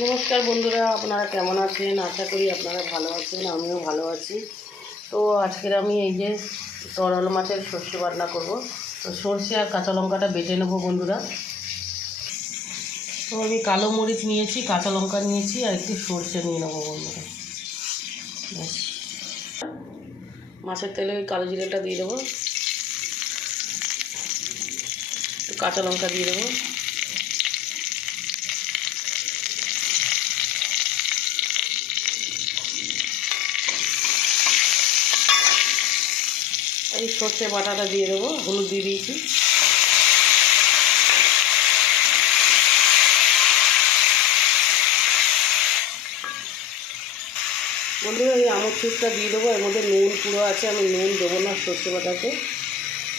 নমস্কার বন্ধুরা, আপনারা কেমন আছেন? আশা করি আপনারা ভালো আছেন, আমিও ভালো আছি। তো আজকের আমি এই যে তরল মাছের সর্ষে বাটনা করব। তো সর্ষে আর কাঁচা লঙ্কাটা বেটে নেবো বন্ধুরা। তো আমি কালো মরিচ নিয়েছি, কাঁচা লঙ্কা নিয়েছি আর একটু সর্ষে নিয়ে নেবো বন্ধুরা। ব্যাস, মাছের তেলে ওই কালো জিরেটা দিয়ে দেবো, একটু কাঁচা লঙ্কা দিয়ে দেবো, এই সর্ষে বাটাটা দিয়ে দেবো, হলুদ দিয়ে দিয়েছি। বন্ধুরা এই আমচুরটা দিয়ে দেবো, এর মধ্যে নুন পুরো আছে, আমি নুন দেবো না সর্ষে বাটাতে,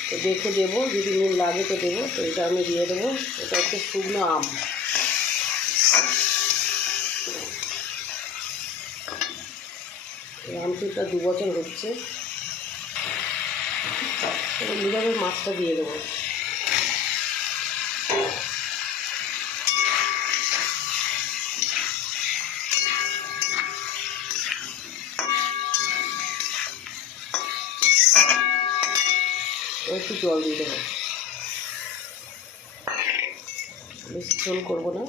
তো দেখে দেবো, যদি নুন লাগে তো দেবো। তো এটা আমি দিয়ে দেবো, এটা হচ্ছে শুকনো আম। এই আমচুরটা 2 বছর হচ্ছে। এবার মাছটা দিয়ে দেবো, একটু জল দিয়ে দেবো, বেশি ঝোল করবো না।